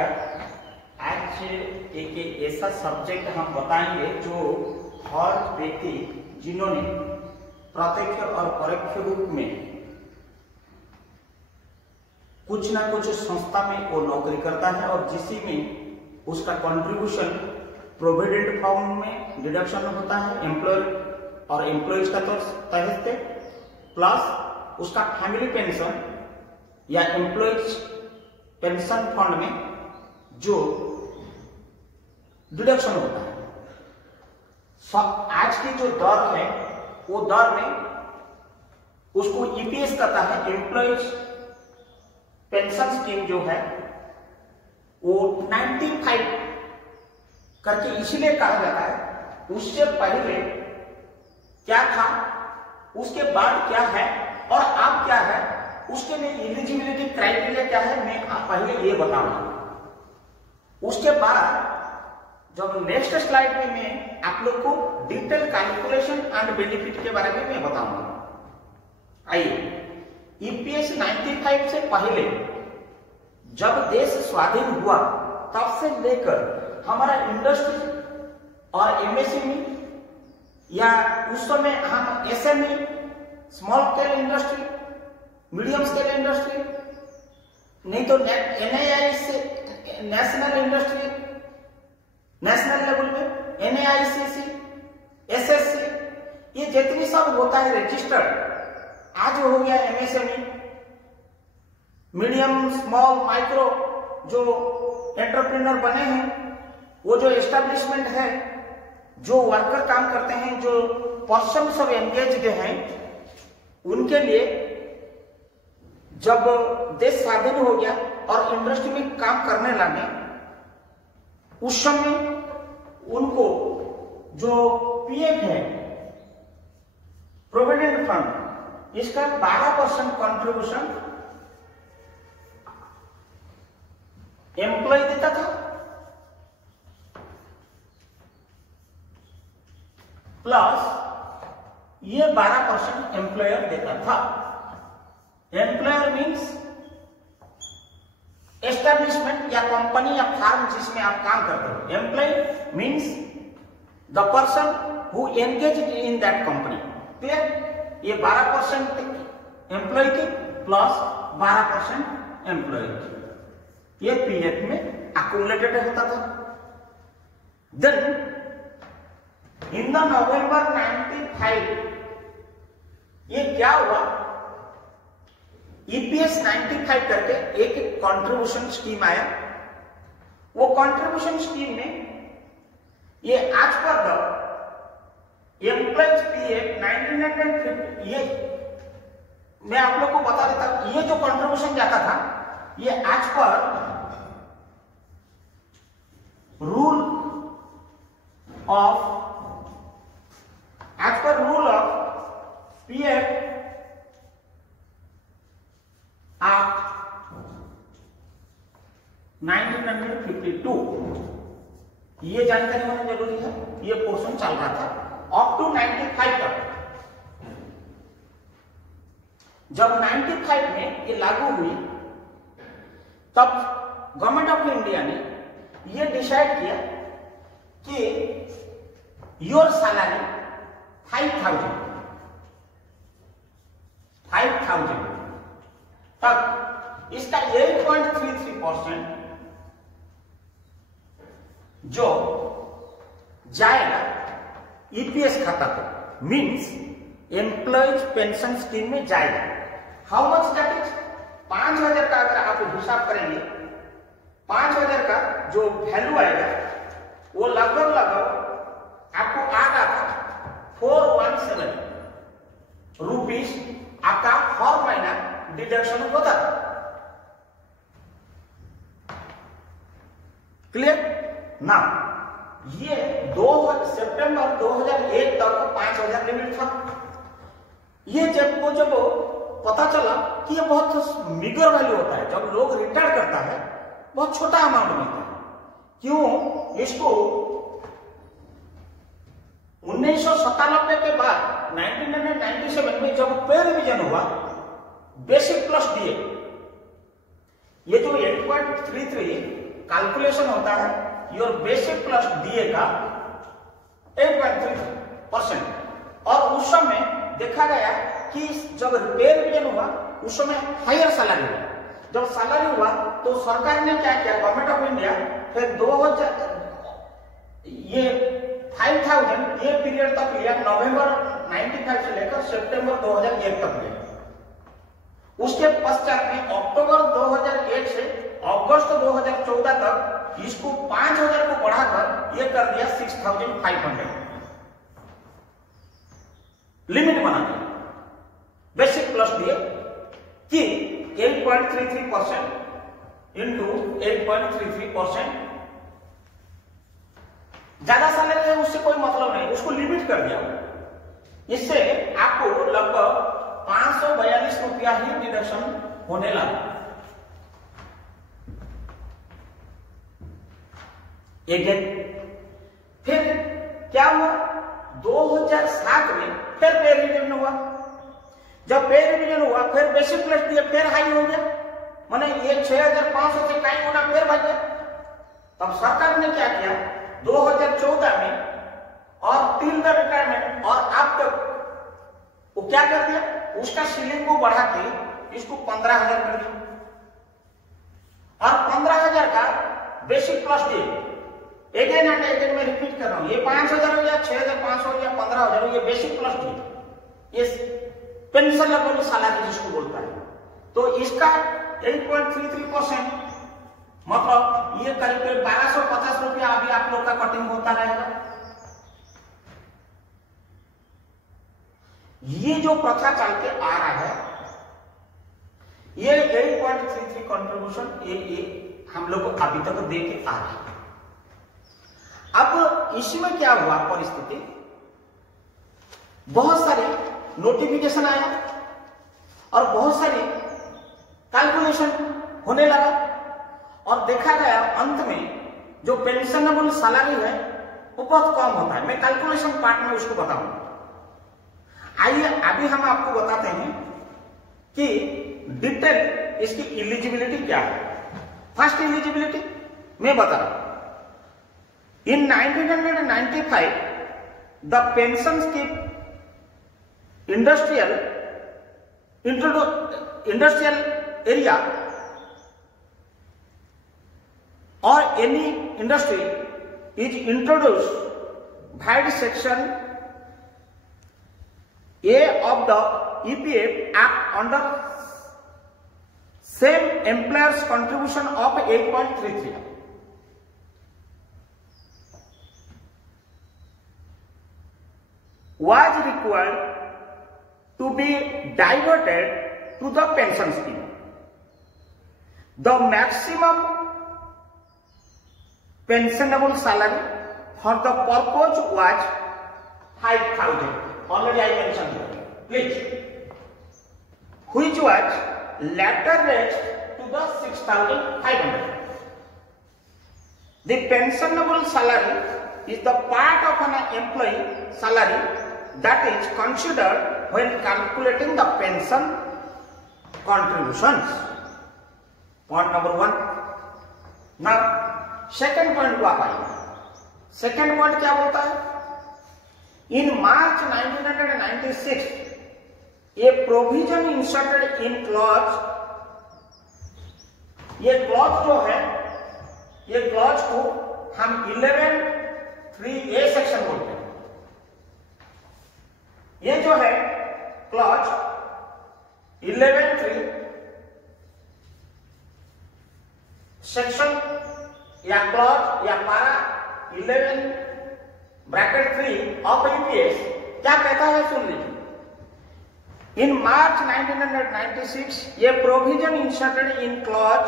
आज एक ऐसा सब्जेक्ट हम बताएंगे जो हर व्यक्ति जिन्होंने प्रत्यक्ष और परोक्ष रूप में कुछ ना कुछ संस्था में वो नौकरी करता है और जिसी में उसका कंट्रीब्यूशन प्रोविडेंट फॉर्म में डिडक्शन होता है एम्प्लॉयर और एम्प्लॉइज का तहत से, प्लस उसका फैमिली पेंशन या एम्प्लॉइज पेंशन फंड में जो डिडक्शन होता है। आज की जो दर है वो दर में उसको ईपीएस कहता है, एम्प्लॉइज पेंशन स्कीम जो है वो 95 करके इसलिए कहा जाता है। उससे पहले क्या था, उसके बाद क्या है और अब क्या है, उसके लिए एलिजिबिलिटी क्राइटेरिया क्या है, मैं पहले ये बताऊंगा। उसके बाद जब नेक्स्ट स्लाइड में मैं आप लोग को डिटेल कैलकुलेशन एंड बेनिफिट के बारे में मैं बताऊंगा। आइए, ईपीएस 95 से पहले जब देश स्वाधीन हुआ तब से लेकर हमारा इंडस्ट्री और एमएसएमई या उस समय हम SME, small scale industry, medium scale industry, नहीं तो एनआईआई से नेशनल इंडस्ट्री, नेशनल लेवल में एनआईसीसी, एसएससी, ये जितनी सब होता है रजिस्टर्ड, आज हो गया एमएसएमई, मीडियम स्मॉल माइक्रो जो एंटरप्रेन्योर बने हैं, वो जो एस्टेब्लिशमेंट है, जो वर्कर काम करते हैं, जो पर्सन सब एंगेज्ड हैं, उनके लिए जब देश स्वाधीन हो गया और इंडस्ट्री में काम करने लगे, उस समय उनको जो पीएफ है, प्रोविडेंट फंड, इसका 12% कंट्रीब्यूशन एम्प्लॉय देता था, प्लस ये 12% एम्प्लॉयर देता था। एम्प्लॉयर मीन्स एस्टेब्लिशमेंट या कंपनी या फार्म जिसमें आप काम करते हो। Employ means the person who engage in that company. Clear? ये 12% एम्प्लॉय की प्लस 12% एम्प्लॉय की, ये पीएफ में अक्यूमुलेटेड होता था। देन इन द नवंबर 95 ये क्या हुआ, ईपीएस 95 करके एक कंट्रीब्यूशन स्कीम आया। वो कंट्रीब्यूशन स्कीम में ये आज पर एम्प्लॉयज पीएफ 1950, ये मैं आप लोग को बता देता हूं, ये जो कंट्रीब्यूशन जाता था ये आज पर रूल ऑफ पीएफ एक्ट 1952, ये जानकारी होना जरूरी है। ये पोर्शन चल रहा था अप टू 95 तक। जब 95 में ये लागू हुई तब गवर्नमेंट ऑफ इंडिया ने ये डिसाइड किया कि योर सैलरी 5,000 तक इसका 8.33% जो जाएगा ईपीएस खाता को, मींस एम्प्लॉयज पेंशन स्कीम में जाएगा। How much that is? 5,000 का अगर आप हिसाब करेंगे, 5,000 का जो वैल्यू आएगा वो लगभग आपको आएगा था 417 रुपीज आपका हर महीना डिडक्शन होता था। क्लियर ना? ये सितंबर 2001 तक 5,000 लिमिट था। ये जब पता चला कि ये बहुत मिगर वैल्यू होता है, जब लोग रिटायर करता है बहुत छोटा अमाउंट मिलता है। क्यों? इसको 1997 के बाद 1997 में जब पे रिवीजन हुआ, बेसिक प्लस डीए, ये जो 8.33 कैलकुलेशन होता है योर बेसिक प्लस डीए का 8.3%। और उस समय देखा गया कि जब पे रिवीजन हुआ उस समय हायर सैलरी हुआ। जब सैलरी हुआ तो सरकार ने क्या किया, गवर्नमेंट ऑफ इंडिया फिर 2000 ये 5000 ये पीरियड तक लिया, नवंबर 95 से लेकर सितंबर 2001 तक लिया। उसके पश्चात में अक्टूबर 2001 से अगस्त 2014 तक इसको 5000 को बढ़ाकर ये कर दिया 6500 लिमिट बना दिया बेसिक प्लस दिए कि 8.33% इंटू 8.33%। ज्यादा सैलरी है उससे कोई मतलब नहीं, उसको लिमिट कर दिया। इससे आपको लगभग 542 रुपया ही डिडक्शन होने लगा। फिर क्या हुआ, 2007 में फिर पे रिवीजन हुआ। जब पे रिवीजन हुआ फिर बेसिक प्लस दिया, फिर हाई हो गया, माने ये 6500 से कई गुना फिर बढ़ गया। तब सरकार ने क्या किया, 2014 में और टिल द रिटायरमेंट और अब तक वो क्या कर दिया, उसका सीलिंग को बढ़ा के इसको 15000 कर दिया। और 15000 का बेसिक प्लस दिए। अगेन एंड अगेन मैं रिपीट कर रहा हूं, ये 5000 हो गया, 6500 हो गया, 15000 हो, ये बेसिक प्लस दिए। ये पेंशन लेवल सैलरी जिसको बोलता है। तो इसका 8.33% मतलब ये करीब 1250 रुपया अभी आप लोग का कटिंग होता रहेगा। ये जो प्रथा चल के आ रहा है, ये 8.33 कंट्रीब्यूशन ये हम लोग को अभी तक दे के आ रहा है। अब इसमें क्या हुआ परिस्थिति, बहुत सारे नोटिफिकेशन आया और बहुत सारी कैलकुलेशन होने लगा और देखा गया अंत में जो पेंशनेबल सैलरी है वो बहुत कम होता है। मैं कैलकुलेशन पार्ट में उसको बताऊंगा। आइए अभी हम आपको बताते हैं कि डिटेल इसकी एलिजिबिलिटी क्या है। फर्स्ट एलिजिबिलिटी मैं बता रहा हूं, इन 1995 the pension scheme industrial area or any industry is introduced by section A of the EPF Act under same employer's contribution of 8.33 was required to be diverted to the pension scheme. The maximum pensionable salary for the purpose was 5,000. Already I mentioned here. Please, which was later raised to the 6,500. The pensionable salary is the part of an employee salary that is considered when calculating the pension contributions. Point number 1. Now second point को आप आइए। Second point क्या बोलता है, इन मार्च 1996 ये provision inserted in clause, ये clause जो है, ये क्लॉज को हम 11(3)(a) सेक्शन बोलते हैं। ये जो है क्लॉज 11(3) सेक्शन या क्लॉज या पारा 11(3) ऑफ ईपीएस क्या कहता है, सुन लीजिए। इन मार्च 1996 ये provision inserted in clause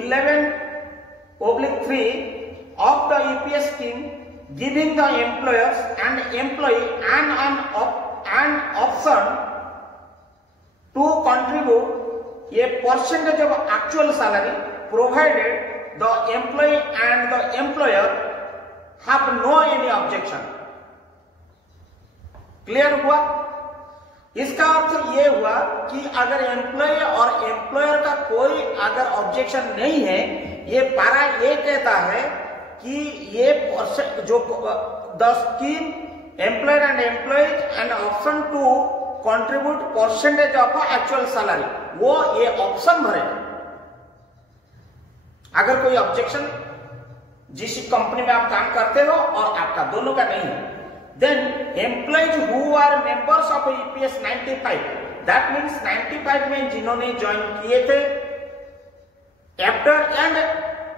11(3) of the EPS scheme giving the employers and employee an option to contribute a percentage of actual salary provided the employee and the employer have no any objection. Clear हुआ? इसका अर्थ ये हुआ कि अगर employ और employer का कोई अगर ऑब्जेक्शन नहीं है, ये पारा ये कहता है कि ये जो the scheme employer and employees and option to contribute percentage of actual salary, वो ये ऑप्शन भरे। अगर कोई ऑब्जेक्शन जिस कंपनी में आप काम करते हो और आपका दोनों का नहीं है, then employees who are members of EPS 95, that means 95 में जिन्होंने ज्वाइन किए थे, आफ्टर एंड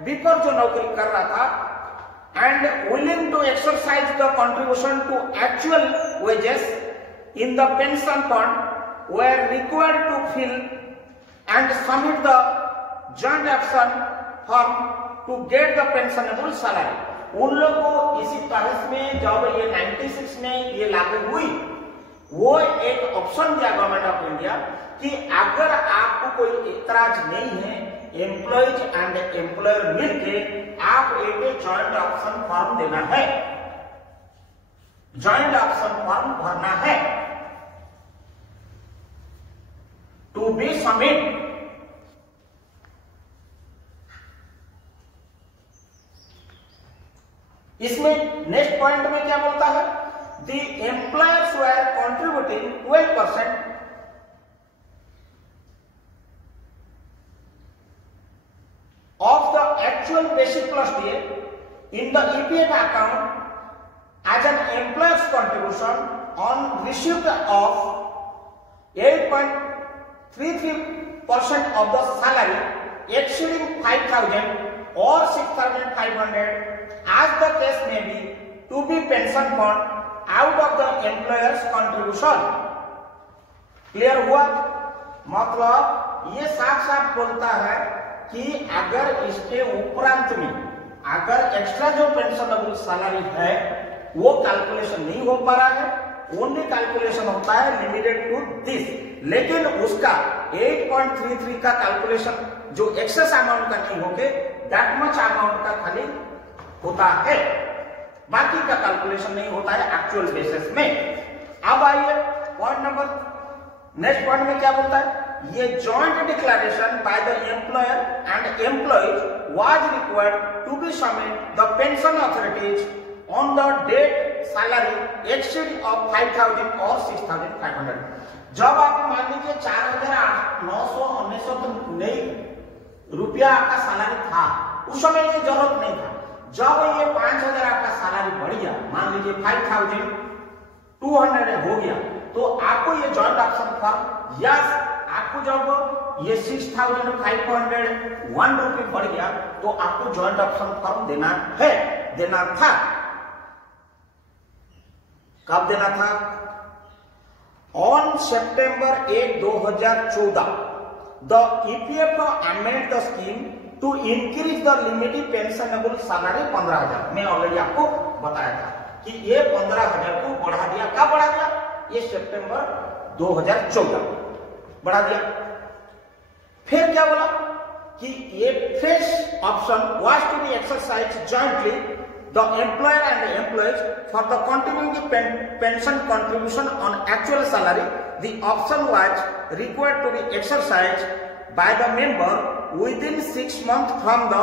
बिफोर जो नौकरी कर रहा था, and willing to exercise the contribution to actual wages in the pension fund were required to fill and submit the joint action form to get the pensionable salary। उन लोगों को इसी तरह में जब ये 96 में ये लागू हुई, वो एक ऑप्शन दिया गवर्नमेंट ऑफ इंडिया कि अगर आपको कोई इतराज नहीं है, एम्प्लॉयज एंड एम्प्लॉयर मिलके आप एक जॉइंट ऑप्शन फॉर्म देना है, जॉइंट ऑप्शन फॉर्म भरना है टू बी सबमिट। इसमें नेक्स्ट पॉइंट में क्या बोलता है, the employers were contributing 12% of the actual basic plus DA in the EPF account as an employer's contribution on receipt of 8.33% of the salary exceeding 5,000 or 6,500 as the case may be to be pension fund out of the employer's contribution। Clear हुआ? मतलब ये साफ साफ बोलता है कि अगर इसके उपरांत में अगर एक्स्ट्रा जो पेंशनेबल सैलरी है वो कैलकुलेशन नहीं हो पा रहा है, ओनली कैलकुलेशन होता है लिमिटेड टू दिस, लेकिन उसका 8.33 का कैलकुलेशन जो एक्सेस अमाउंट का नहीं होके दैट मच अमाउंट का खाली होता है, बाकी का कैलकुलेशन नहीं होता है एक्चुअल बेसिस में। अब आइए पॉइंट नंबर, नेक्स्ट पॉइंट में क्या बोलता है, ये joint declaration by the employer and employees was required to be submit the pension authorities on the date salary exceed of 5,000 और 6,500। जब आप मान लीजिए 4,900 तो नहीं रुपया आपका सैलरी था, उस समय ये जरूरत नहीं था। जब ये 5,000 आपका सैलरी बढ़ गया, मान लीजिए 5,200 हो गया, तो आपको ये जॉइंट ऑप्शन फॉर्म, यस आपको जब ये 6,501 रुपये बढ़ गया तो आपको जॉइंट ऑप्शन फॉर्म देना है, देना था। कब देना था? On September 1, 2014 the EPF amend the scheme to increase the limited pensionable salary 15,000। मैं ऑलरेडी आपको बताया था कि ये 15,000 को बढ़ा दिया। कब बढ़ा दिया? ये सितंबर 2014 बढ़ा दिया। फिर क्या बोला कि ये fresh option was to be exercise jointly the employer and employees for the continuing pension contribution on actual salary. The option was required to be exercise by the member within 6 months from the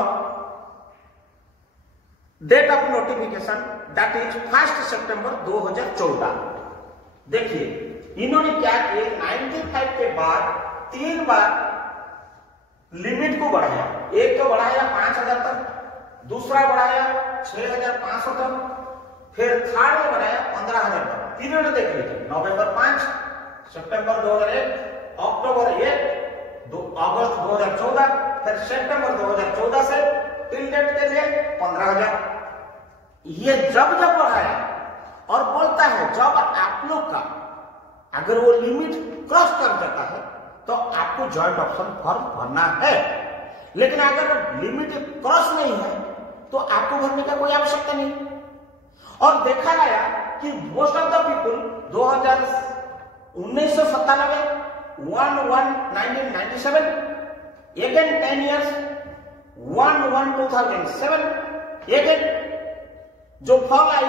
date of notification, that is 1 सितंबर 2014। देखिए इन्होंने क्या किया, 95 के बाद 3 बार limit को बढ़ाया। एक तो बढ़ाया 5,000 तक, दूसरा बढ़ाया 6,500 तक, फिर थर्ड में बढ़ाया 15,000 तक। पीरियड देख लीजिए, नवंबर 5, सितंबर 2001, अक्टूबर 1, अगस्त 2014, फिर सितंबर 2014 से टिल डेट के लिए 15,000। ये जब जब बढ़ाया और बोलता है जब आप लोग का अगर वो लिमिट क्रॉस कर जाता है तो आपको जॉइंट ऑप्शन फॉर्म भरना है, लेकिन अगर लिमिट क्रॉस नहीं है तो आपको भरने का कोई आवश्यकता नहीं। और देखा गया कि most of the people 1997 1/1/1997, again 10 years 1/1/2007, again जो फॉल आई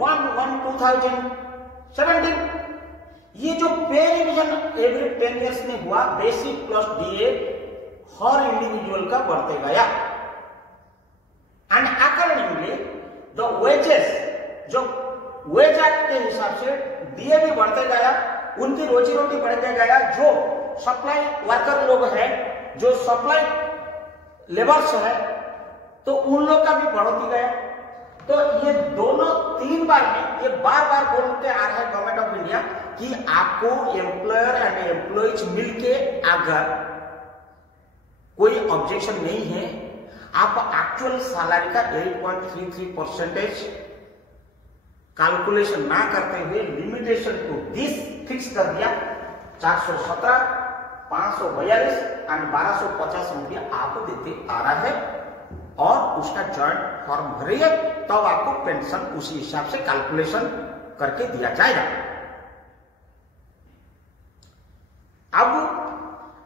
1/1/2017। ये जो पे रिवीजन एवरी 10 इयर्स में हुआ, बेसिक प्लस डीए हर इंडिविजुअल का बढ़ते गया। एंड अकॉर्डिंगली द वेजेस, जो वेज एक्ट के हिसाब से डीए भी बढ़ते गया, उनकी रोजी रोटी बढ़ते गया, जो सप्लाई वर्कर लोग हैं, जो सप्लाई लेबर्स है, तो उन लोग का भी बढ़ोतरी गया। तो ये दोनों 3 बार में ये बार बार बोलते आ रहा है गवर्नमेंट ऑफ इंडिया कि आपको एम्प्लॉयर एंड एम्प्लॉइज मिलके अगर कोई ऑब्जेक्शन नहीं है, आप एक्चुअल सैलरी का 8.33% कैलकुलेशन ना करते हुए लिमिटेशन को 20 फिक्स कर दिया, 417, 542 एंड 1250 रुपया आपको देते आ रहा है, और उसका जॉइंट फॉर्म भरिए, तब आपको पेंशन उसी हिसाब से कैलकुलेशन करके दिया जाएगा। अब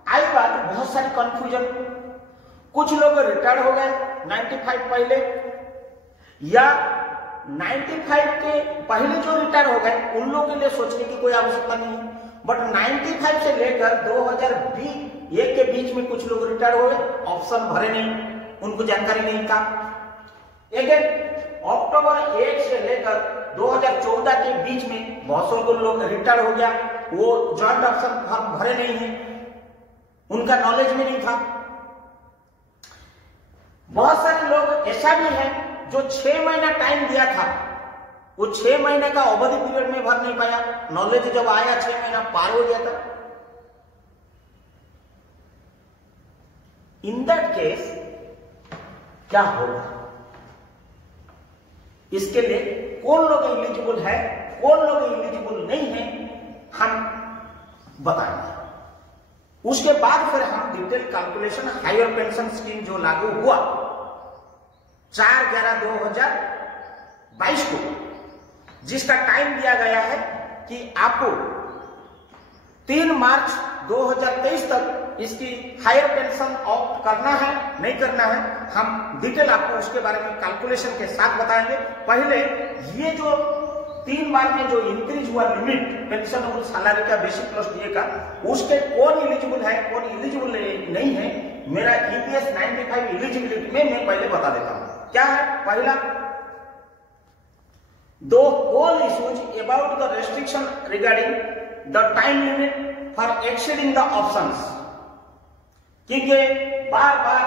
आई बात, बहुत सारी कंफ्यूजन, कुछ लोग रिटायर्ड हो गए 95 पहले, या 95 के पहले जो रिटायर हो गए उन लोगों के लिए सोचने की कोई आवश्यकता नहीं है, बट 95 से लेकर 2021 के बीच में कुछ लोग रिटायर हो गए, ऑप्शन भरे नहीं, उनको जानकारी नहीं था। एक अक्टूबर 1 से लेकर 2014 के बीच में बहुत सारे लोग रिटायर हो गया, वो जॉइंट ऑप्शन फॉर्म भरे नहीं है, उनका नॉलेज में नहीं था। बहुत सारे लोग ऐसा भी है जो 6 महीना टाइम दिया था, वो 6 महीने का अवधि पीरियड में भर नहीं पाया, नॉलेज जब आया 6 महीना पार हो गया था। इन दैट केस क्या होगा, इसके लिए कौन लोग एलिजिबल है, कौन लोग एलिजिबल नहीं है, हम बताएंगे। उसके बाद फिर हम detail calculation higher pension scheme जो लागू हुआ 4/11/2022 को, जिसका टाइम दिया गया है कि आपको 3 मार्च 2023 तक इसकी हायर पेंशन ऑप्ट करना है नहीं करना है, हम डिटेल आपको उसके बारे में कैलकुलेशन के साथ बताएंगे। पहले ये जो 3 बार में जो इंक्रीज हुआ लिमिट पेंशनेबल सैलरी का बेसिक प्लस डीए का, उसके कौन एलिजिबल है कौन एलिजिबल नहीं है, मेरा ईपीएस 95 एलिजिबिलिटी में मैं पहले बता देता हूं। क्या है? पहला, दो whole issues about the restriction regarding the time limit for exceeding the options, क्योंकि बार बार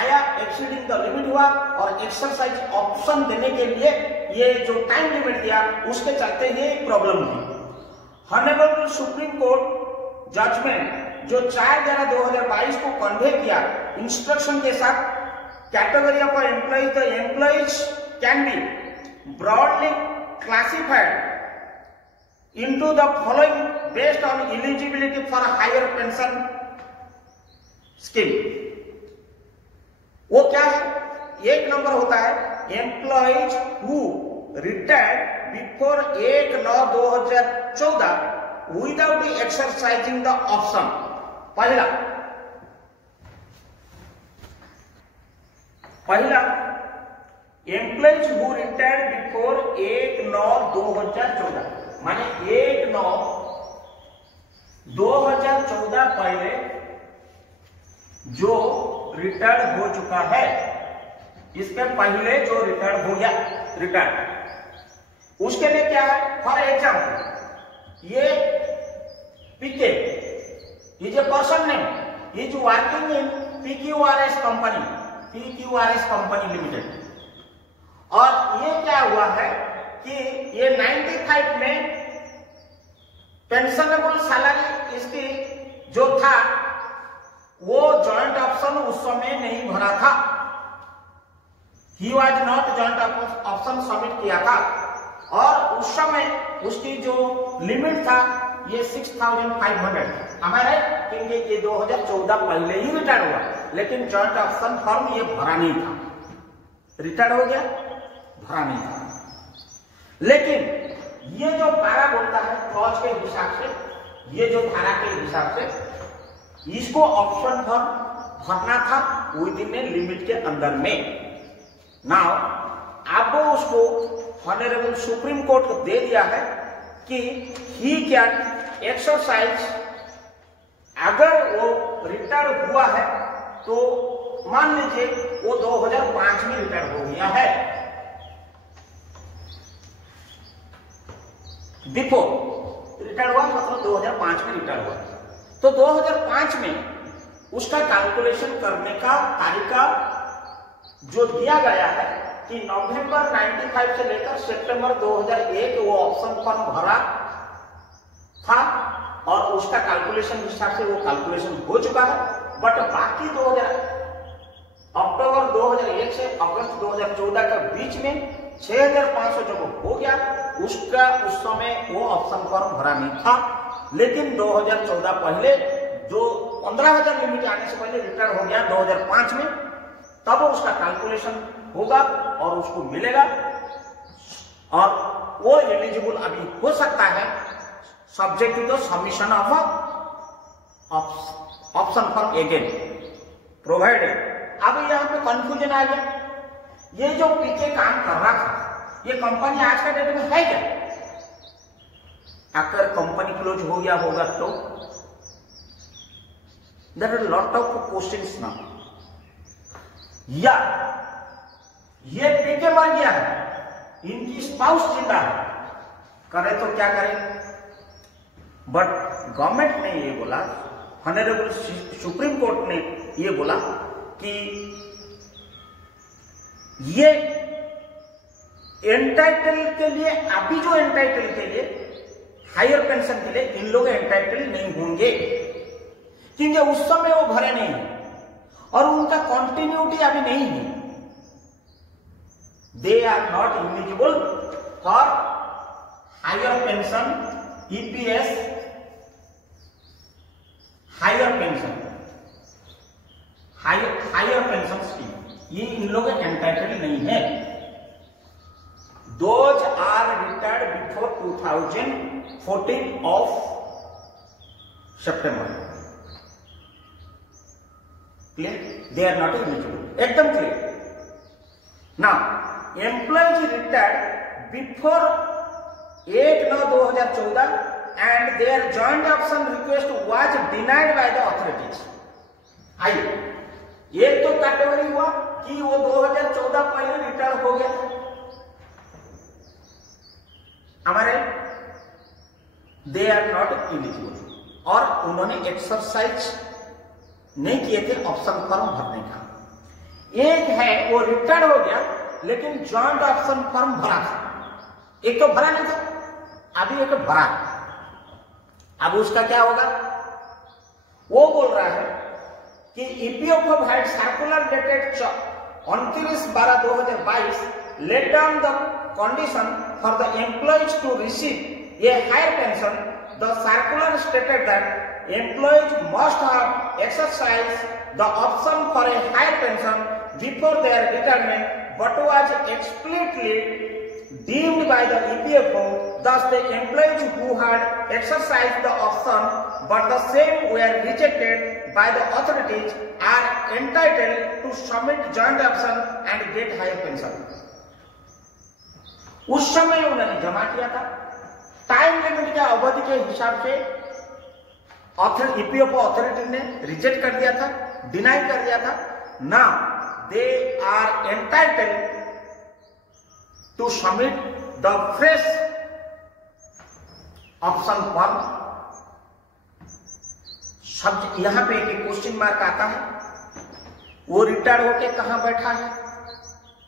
आया एक्सीडिंग द लिमिट हुआ और एक्सरसाइज ऑप्शन देने के लिए ये जो टाइम लिमिट दिया उसके चलते ये प्रॉब्लम हुई। ऑनरेबल सुप्रीम कोर्ट जजमेंट जो 4/11/2022 को कन्वे किया इंस्ट्रक्शन के साथ, category of employees, the employees can be broadly classified into the following based on eligibility for higher pension scheme। वो क्या है? 1 नंबर होता है employees who retired before 1/9/2014 without exercising the option. पहला एम्प्लॉइज हु रिटायर्ड बिफोर 1/9/2014, माने 1/9/2014 पहले जो retired हो चुका है, इसके पहले जो रिटायर्ड हो गया रिटायर्ड, उसके लिए क्या है? फॉर एग्जाम्पल ये PK is a person name is working in PQRS company limited, और ये क्या हुआ है कि ये 95 में पेंशनेबल सैलरी इसकी जो था वो जॉइंट ऑप्शन उस समय नहीं भरा था, he was not joint option submit किया था, और उस समय उसकी जो लिमिट था ये 6500, हमारे क्योंकि ये 2014 पहले ही रिटायर हुआ, लेकिन जॉइंट ऑप्शन फॉर्म ये भरा नहीं था, रिटायर हो गया भरा नहीं था। लेकिन ये जो पारा बोलता है क्लॉज के हिसाब से, ये जो धारा के हिसाब से इसको ऑप्शन फॉर्म भरना था विद इन ए लिमिट के अंदर में। नाउ आपको उसको ऑनरेबल सुप्रीम कोर्ट को दे दिया है कि ही कैन एक्सरसाइज, अगर वो रिटायर हुआ है तो मान लीजिए वो 2005 में रिटायर हो गया है, बिफोर रिटायर हुआ मतलब 2005 में रिटायर हुआ, तो 2005 में उसका कैलकुलेशन करने का तरीका जो दिया गया है कि नवंबर 95 से लेकर सितंबर 2001 वो ऑप्शन फॉर्म भरा था और उसका कैलकुलेशन हिसाब से वो कैलकुलेशन हो चुका है। बट बाकी अक्टूबर 2001 से अगस्त 2014 के बीच में 6500 जो हो गया उसका उस समय वो ऑप्शन फॉर्म भरा नहीं था, लेकिन 2014 पहले जो 15,000 लिमिट आने से पहले रिटायर हो गया 2005 में, तब उसका कैलकुलेशन होगा और उसको मिलेगा और वो एलिजिबल अभी हो सकता है subject to the submission of option form again provided. अब यहाँ पे कंफ्यूजन आ गया, ये जो पीछे काम कर रहा था ये कंपनी आज के डेट में है क्या? अगर कंपनी क्लोज हो गया होगा तो there are lot of questions now, या ये पीके मर गया है, इनकी स्पाउस जिंदा है, करे तो क्या करें? बट गवर्नमेंट ने ये बोला, ऑनरेबल सुप्रीम कोर्ट ने ये बोला कि ये एंटाइटल के लिए, अभी जो एंटाइटल के लिए हायर पेंशन के लिए इन लोग एंटाइटल नहीं होंगे क्योंकि उस समय वो भरे नहीं है और उनका कंटिन्यूटी अभी नहीं है। They are not eligible for higher pension, EPS, higher pension, higher pension scheme, ये इन लोग एंटाइटल नहीं है। Those are retired before 2014 of सितंबर, clear? They are not eligible, एकदम clear. Now employees retired before 8/9/2014 and their joint option request was denied by the authorities। आइए, एक तो कैटेगरी हुआ कि वो 2014 पहले रिटायर हो गया था, हमारे दे आर नॉट एलिजिबल और उन्होंने एक्सरसाइज नहीं किए थे ऑप्शन फॉर्म भरने का। एक है वो रिटायर हो गया लेकिन जॉइंट ऑप्शन फॉर्म भरा था, एक तो भरा नहीं था, अभी एक भरा। अब उसका क्या होगा? वो बोल रहा है कि EPFO had circular dated 29/12/2022 laid down the condition for the employees to receive a higher pension. The circular stated that employees must have exercised the option for a higher pension before their retirement, but was explicitly deemed by the EPFO. Thus, the employees who had exercised the option but the same were rejected by the authorities are entitled to submit joint option and get higher pension. उस समय उन्होंने जमा किया था, time limit के अवधि के हिसाब से ईपीएफओ अथॉरिटी ने रिजेक्ट कर दिया था, डिनाई कर दिया था। Now they are entitled to submit the fresh option form. शब्द यहां पे एक क्वेश्चन मार्क आता है, वो रिटायर होके कहां बैठा है,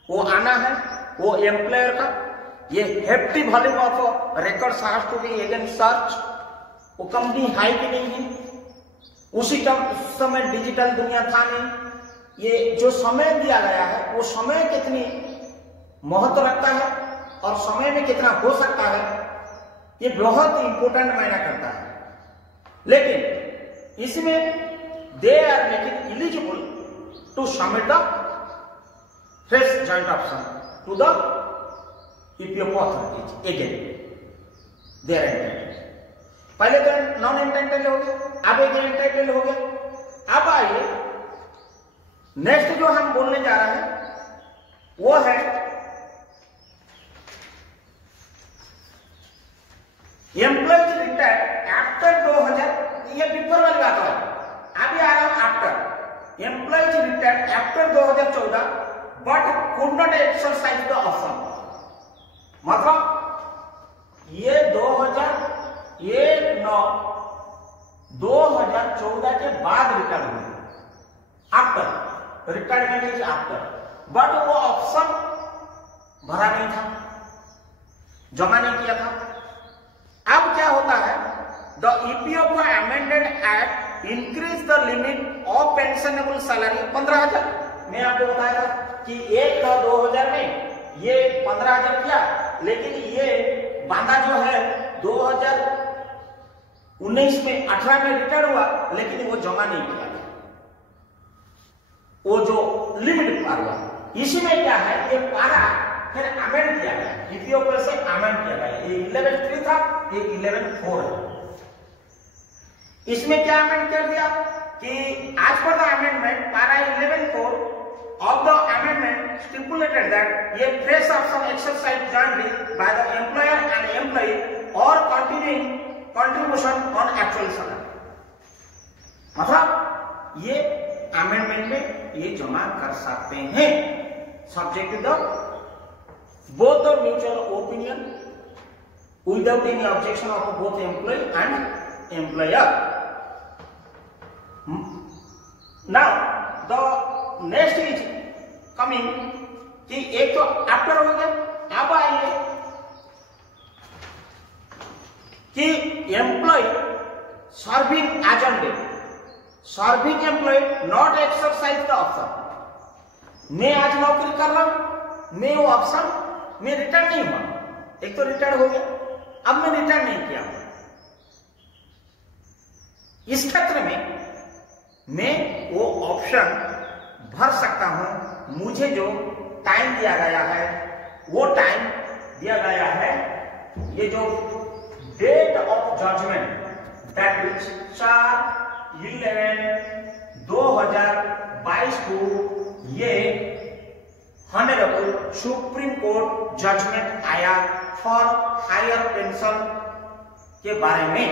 वो आना है, वो एम्प्लॉयर का ये hefty volume of records has to be again search. वो कंपनी है कि नहीं है, उसी समय डिजिटल दुनिया था नहीं। ये जो समय दिया गया है वो समय कितनी महत्व रखता है और समय में कितना हो सकता है, ये बहुत इंपोर्टेंट मायना करता है। लेकिन इसमें they are making eligible to submit the fresh joint option to the EPFO authorities again. They are entitled, पहले तो नॉन एंटाइटल्ड हो गया, अब एक एंटाइटल्ड हो गया। अब आइए नेक्स्ट जो हम बोलने जा रहे हैं वो है एम्प्लॉयज रिटायर्ड आफ्टर 2000। ये बिफोर वाली बात है, अभी आ रहा हूं after. Employees retired after 2014 but could not exercise the option. मतलब ये 2014 के बाद रिटायर हुए, after retirement is after, but वो ऑप्शन भरा नहीं था, जमा नहीं किया था। अब क्या होता है, the EPFO amended act increase the limit of pensionable salary 15,000। मैं आपको बताया था कि 1/2000 में ये 15,000 किया, लेकिन ये बांधा जो है 2019 में 18 में रिटायर हुआ, लेकिन वो जमा नहीं किया, वो जो लिमिट पार हुआ। इसी में क्या है, ये पारा फिर अमेंड किया गया, ईपीएफओ से अमेंड किया गया। ये 11.3 था, ये 11.4 है। इसमें क्या अमेंड कर दिया कि आज पर द अमेंडमेंट पारा 11.4 of the amendment stipulated that a fresh option exercised jointly by the employer and employee or continuing contribution on actual salary। मतलब ये अमेंडमेंट में ये जमा कर सकते हैं, subject to the both the mutual opinion without any objection of both employee and employer। Now the next is coming कि एक तो आफ्टर हो गया। अब आइए कि employ serving as on day, serving employ not exercise the option. मैं आज नौकरी कर रहा हूं, मैं वो ऑप्शन में रिटर्न नहीं हुआ, एक तो रिटर्न हो गया, अब मैं रिटर्न नहीं किया। इस क्षेत्र में मैं वो ऑप्शन भर सकता हूं। मुझे जो टाइम दिया गया है, वो टाइम दिया गया है, ये जो date of judgement that is 4/11/2022 को ये हॉनरेबल सुप्रीम कोर्ट जजमेंट आया फॉर हायर पेंशन के बारे में।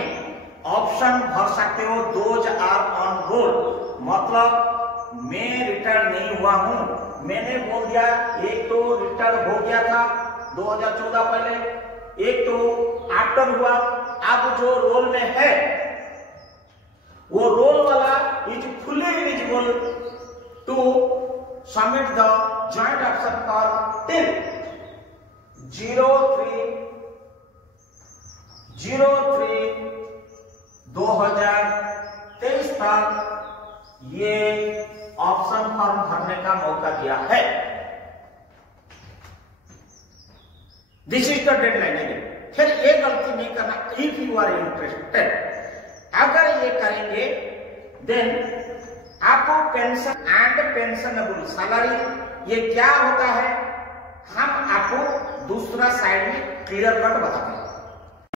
ऑप्शन भर सकते हो, दोज आर ऑन रोल। मतलब मैं रिटायर नहीं हुआ हूं, मैंने बोल दिया एक तो रिटायर हो गया था 2014 पहले, एक तो आफ्टर हुआ, अब जो रोल में है वो रोल वाला is fully eligible to submit the joint option for till 03/03/2023 तक ये ऑप्शन फॉर्म भरने का मौका दिया है। This is the deadline. फिर ये गलती नहीं करना, इफ यू आर इंटरेस्टेड, अगर ये करेंगे देन आपको पेंशन एंड पेंशनेबल सैलरी ये क्या होता है, हम आपको दूसरा साइड में क्लियर कट बताते हैं।